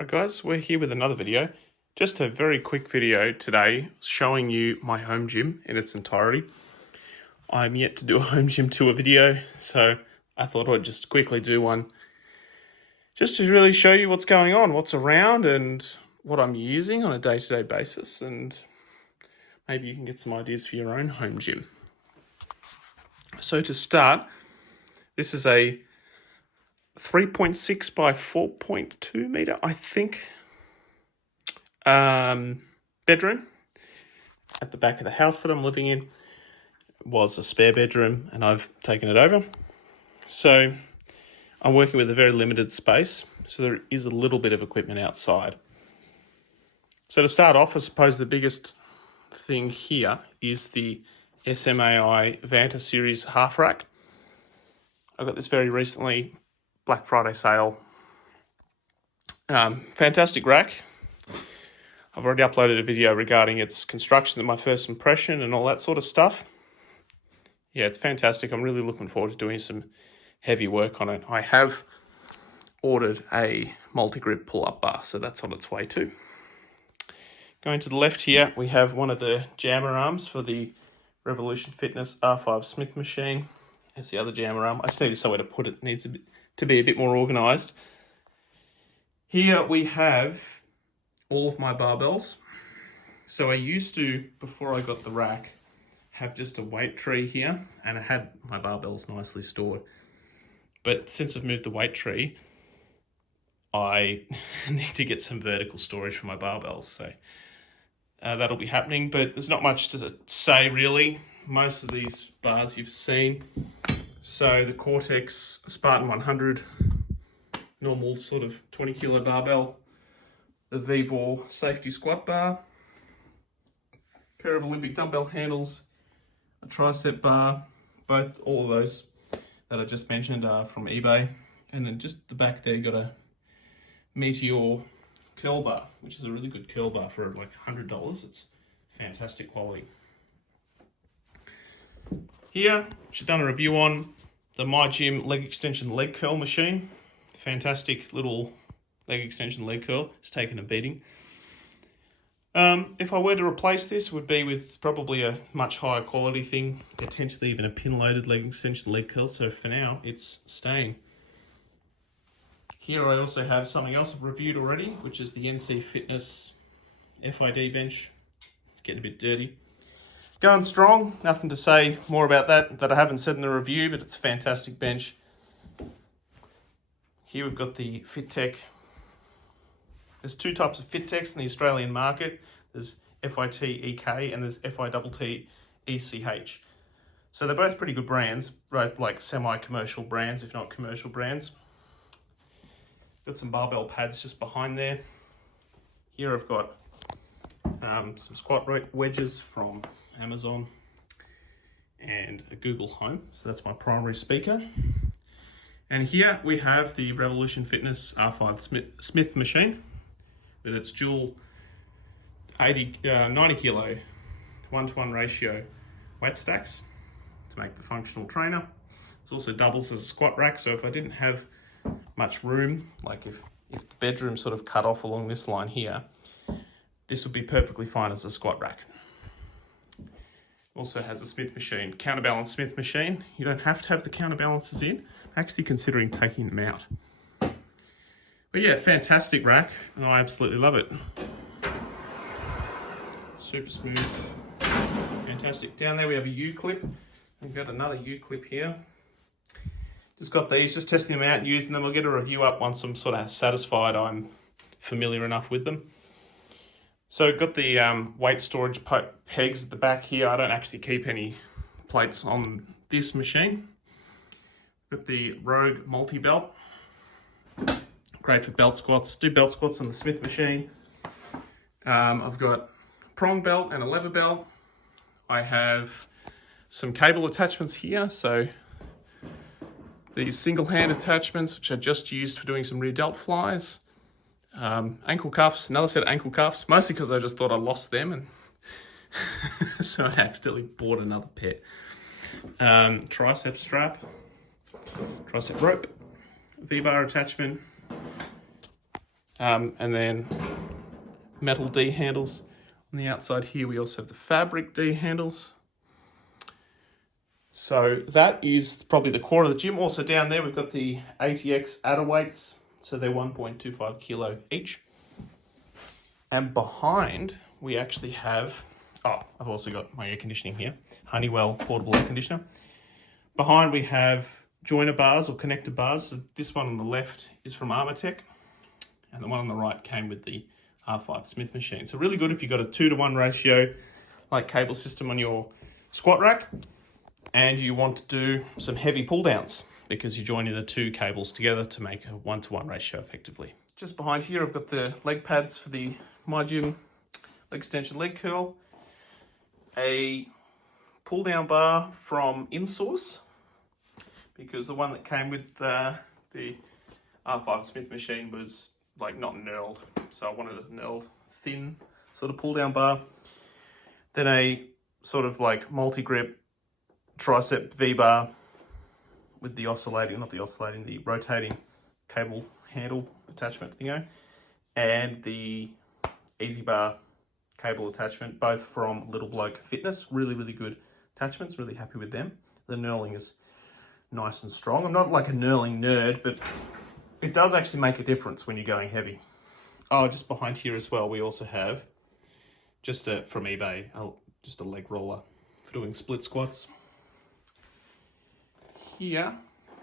Right guys, we're here with another video. Just a very quick video today showing you my home gym in its entirety. I'm yet to do a home gym tour video, so I thought I'd just quickly do one just to really show you what's going on, what's around and what I'm using on a day-to-day basis, and maybe you can get some ideas for your own home gym. So to start, this is a 3.6 by 4.2 meter, I think, bedroom at the back of the house that I'm living in. It was a spare bedroom and I've taken it over. So I'm working with a very limited space, so there is a little bit of equipment outside. So to start off, I suppose the biggest thing here is the SMAI Vanta Series half rack. I got this very recently, Black Friday sale. Fantastic rack. I've already uploaded a video regarding its construction and my first impression and all that sort of stuff. Yeah, it's fantastic. I'm really looking forward to doing some heavy work on it. I have ordered a multi-grip pull-up bar, so that's on its way too. Going to the left here, we have one of the jammer arms for the Revolution Fitness R5 Smith machine. There's the other jammer arm. I just need somewhere to put it. It needs to be a bit more organised. Here we have all of my barbells. So I used to, before I got the rack, have just a weight tree here, and I had my barbells nicely stored. But since I've moved the weight tree, I need to get some vertical storage for my barbells. So that'll be happening, but there's not much to say really. Most of these bars you've seen. So the Cortex Spartan 100, normal sort of 20 kilo barbell, the Vevor safety squat bar, pair of Olympic dumbbell handles, a tricep bar, all of those that I just mentioned are from eBay. And then just the back there, you got a Meteor curl bar, which is a really good curl bar for like $100. It's fantastic quality. Here, which I've done a review on, the My Gym leg extension leg curl machine. Fantastic little leg extension leg curl. It's taken a beating. If I were to replace this, it would be with probably a much higher quality thing, potentially even a pin-loaded leg extension leg curl. So for now, it's staying. Here I also have something else I've reviewed already, which is the NC Fitness FID bench. It's getting a bit dirty. Going strong, nothing to say more about that I haven't said in the review, but it's a fantastic bench. Here we've got the FitTech. There's two types of FitTechs in the Australian market. There's FIT EK and there's FITT ECH. So they're both pretty good brands, both like semi-commercial brands, if not commercial brands. Got some barbell pads just behind there. Here I've got some squat wedges from Amazon and a Google Home. So that's my primary speaker. And here we have the Revolution Fitness R5 Smith machine with its dual 90 kilo 1-to-1 ratio weight stacks to make the functional trainer. It also doubles as a squat rack, so if I didn't have much room, like if the bedroom sort of cut off along this line here, this would be perfectly fine as a squat rack. Also has a Smith machine, counterbalance Smith machine. You don't have to have the counterbalances in. I'm actually considering taking them out. But yeah, fantastic rack, and I absolutely love it. Super smooth, fantastic. Down there we have a U-clip. We've got another U-clip here. Just got these, just testing them out, using them. I'll get a review up once I'm sort of satisfied I'm familiar enough with them. So got the weight storage pegs at the back here. I don't actually keep any plates on this machine. Got the Rogue multi-belt. Great for belt squats. Do belt squats on the Smith machine. I've got a prong belt and a lever belt. I have some cable attachments here. So these single hand attachments, which I just used for doing some rear delt flies. Ankle cuffs, another set of ankle cuffs, mostly because I just thought I lost them, and so I accidentally bought another pair. Tricep strap, tricep rope, V-bar attachment, And then metal D handles. On the outside here, we also have the fabric D handles. So that is probably the core of the gym. Also down there, we've got the ATX adder weights. So they're 1.25 kilo each. And behind, we actually have, I've also got my air conditioning here. Honeywell portable air conditioner. Behind we have joiner bars or connector bars. So this one on the left is from Armatech. And the one on the right came with the R5 Smith machine. So really good if you've got a 2-to-1 ratio like cable system on your squat rack and you want to do some heavy pull downs because you're joining the two cables together to make a 1-to-1 ratio effectively. Just behind here, I've got the leg pads for the MyGym leg extension leg curl, a pull down bar from InSource because the one that came with the R5 Smith machine was like not knurled, so I wanted a knurled thin sort of pull down bar. Then a sort of like multi-grip tricep V-bar with the the rotating cable handle attachment thingo, and the Easy Bar cable attachment, both from Little Bloke Fitness. Really, really good attachments, really happy with them. The knurling is nice and strong. I'm not like a knurling nerd, but it does actually make a difference when you're going heavy. Oh, just behind here as well, we also have from eBay, just a leg roller for doing split squats. Here,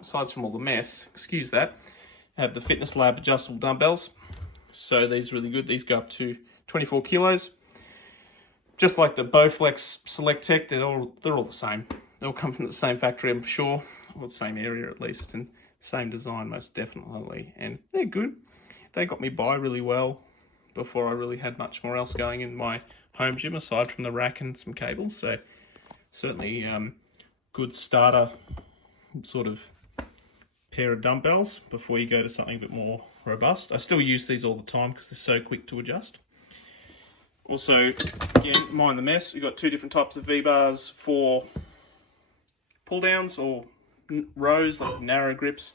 aside from all the mess, excuse that, I have the Fitness Lab adjustable dumbbells. So these are really good. These go up to 24 kilos. Just like the Bowflex Select Tech, they're all the same. They all come from the same factory, I'm sure, or the same area at least, and same design most definitely. And they're good. They got me by really well before I really had much more else going in my home gym aside from the rack and some cables. So certainly good starter sort of pair of dumbbells before you go to something a bit more robust. I still use these all the time because they're so quick to adjust. Also, again, mind the mess. We've got two different types of V-bars for pull downs or rows, like narrow grips.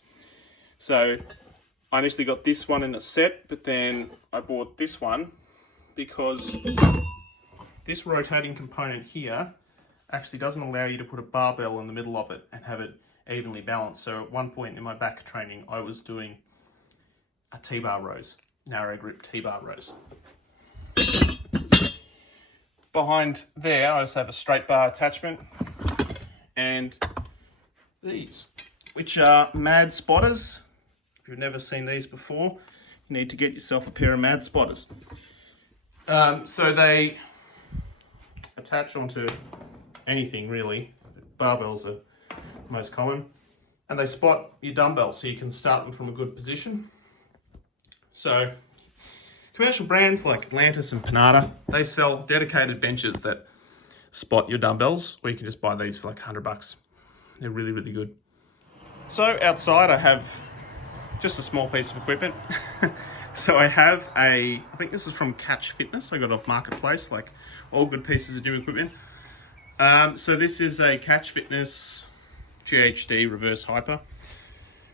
So I initially got this one in a set, but then I bought this one because this rotating component here actually doesn't allow you to put a barbell in the middle of it and have it evenly balanced. So at one point in my back training, I was doing a T-bar rows, narrow grip T-bar rows. Behind there, I also have a straight bar attachment and these, which are Mad Spotters. If you've never seen these before, you need to get yourself a pair of Mad Spotters. So they attach onto anything really. Barbells are most common. And they spot your dumbbells so you can start them from a good position. So commercial brands like Atlantis and Panada, they sell dedicated benches that spot your dumbbells, or you can just buy these for like $100. They're really, really good. So outside I have just a small piece of equipment. So I have I think this is from Catch Fitness. I got it off Marketplace, like all good pieces of new equipment. So this is a Catch Fitness GHD reverse hyper.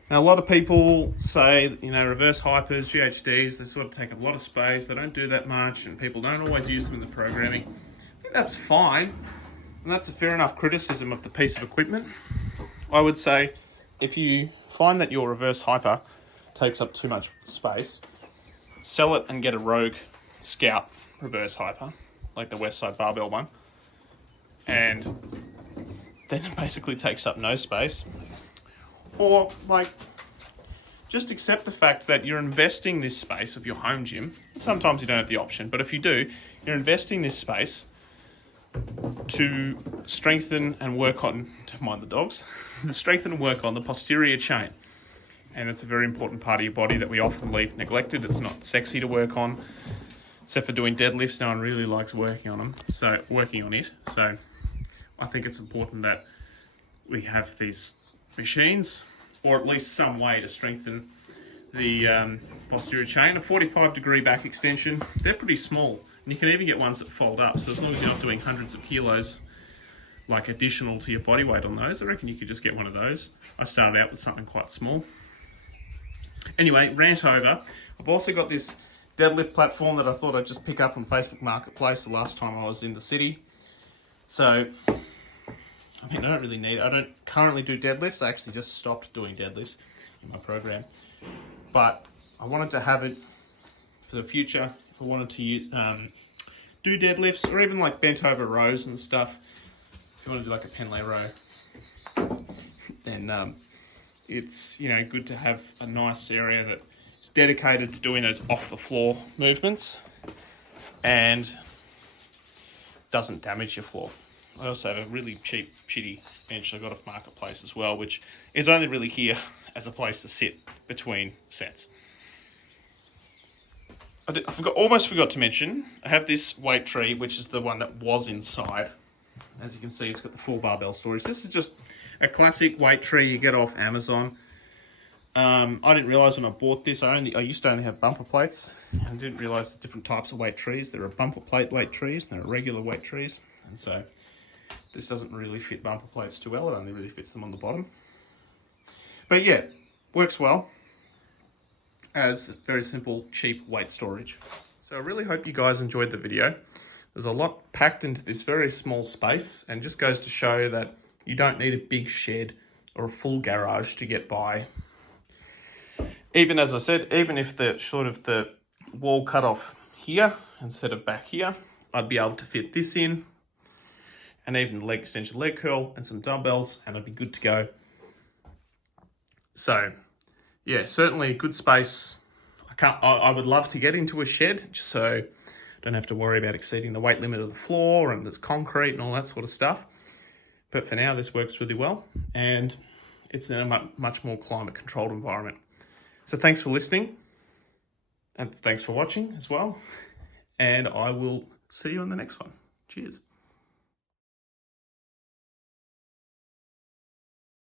Now a lot of people say that, reverse hypers, GHDs, they sort of take up a lot of space. They don't do that much and people don't always use them in the programming. I think that's fine. And that's a fair enough criticism of the piece of equipment. I would say if you find that your reverse hyper takes up too much space, sell it and get a Rogue Scout reverse hyper, like the Westside Barbell one. And then it basically takes up no space. Or just accept the fact that you're investing this space of your home gym. Sometimes you don't have the option, but if you do, you're investing this space to strengthen and work on, don't mind the dogs, strengthen and work on the posterior chain. And it's a very important part of your body that we often leave neglected. It's not sexy to work on, except for doing deadlifts. No one really likes working on it. So I think it's important that we have these machines, or at least some way to strengthen the posterior chain. A 45-degree back extension, they're pretty small. And you can even get ones that fold up. So as long as you're not doing hundreds of kilos, like additional to your body weight on those, I reckon you could just get one of those. I started out with something quite small. Anyway, rant over. I've also got this deadlift platform that I thought I'd just pick up on Facebook Marketplace the last time I was in the city. So, I mean, I don't really need it. I don't currently do deadlifts. I actually just stopped doing deadlifts in my program. But I wanted to have it for the future. If I wanted to use, do deadlifts or even like bent over rows and stuff. If you want to do like a Pendlay row, then it's, you know, good to have a nice area that is dedicated to doing those off the floor movements and doesn't damage your floor. I also have a really cheap, shitty bench I got off Marketplace as well, which is only really here as a place to sit between sets. I almost forgot to mention, I have this weight tree, which is the one that was inside. As you can see, it's got the full barbell storage. This is just a classic weight tree you get off Amazon. I didn't realise when I bought this, I used to only have bumper plates. I didn't realise the different types of weight trees. There are bumper plate weight trees, and there are regular weight trees. And so this doesn't really fit bumper plates too well. It only really fits them on the bottom. But yeah, works well as very simple, cheap weight storage. So I really hope you guys enjoyed the video. There's a lot packed into this very small space, and just goes to show that you don't need a big shed or a full garage to get by. Even as I said, even if the wall cut off here instead of back here, I'd be able to fit this in, and even the leg extension leg curl and some dumbbells, and I'd be good to go. So yeah, certainly a good space. I would love to get into a shed just so I don't have to worry about exceeding the weight limit of the floor and there's concrete and all that sort of stuff. But for now, this works really well, and it's in a much more climate controlled environment. So thanks for listening, and thanks for watching as well. And I will see you on the next one. Cheers.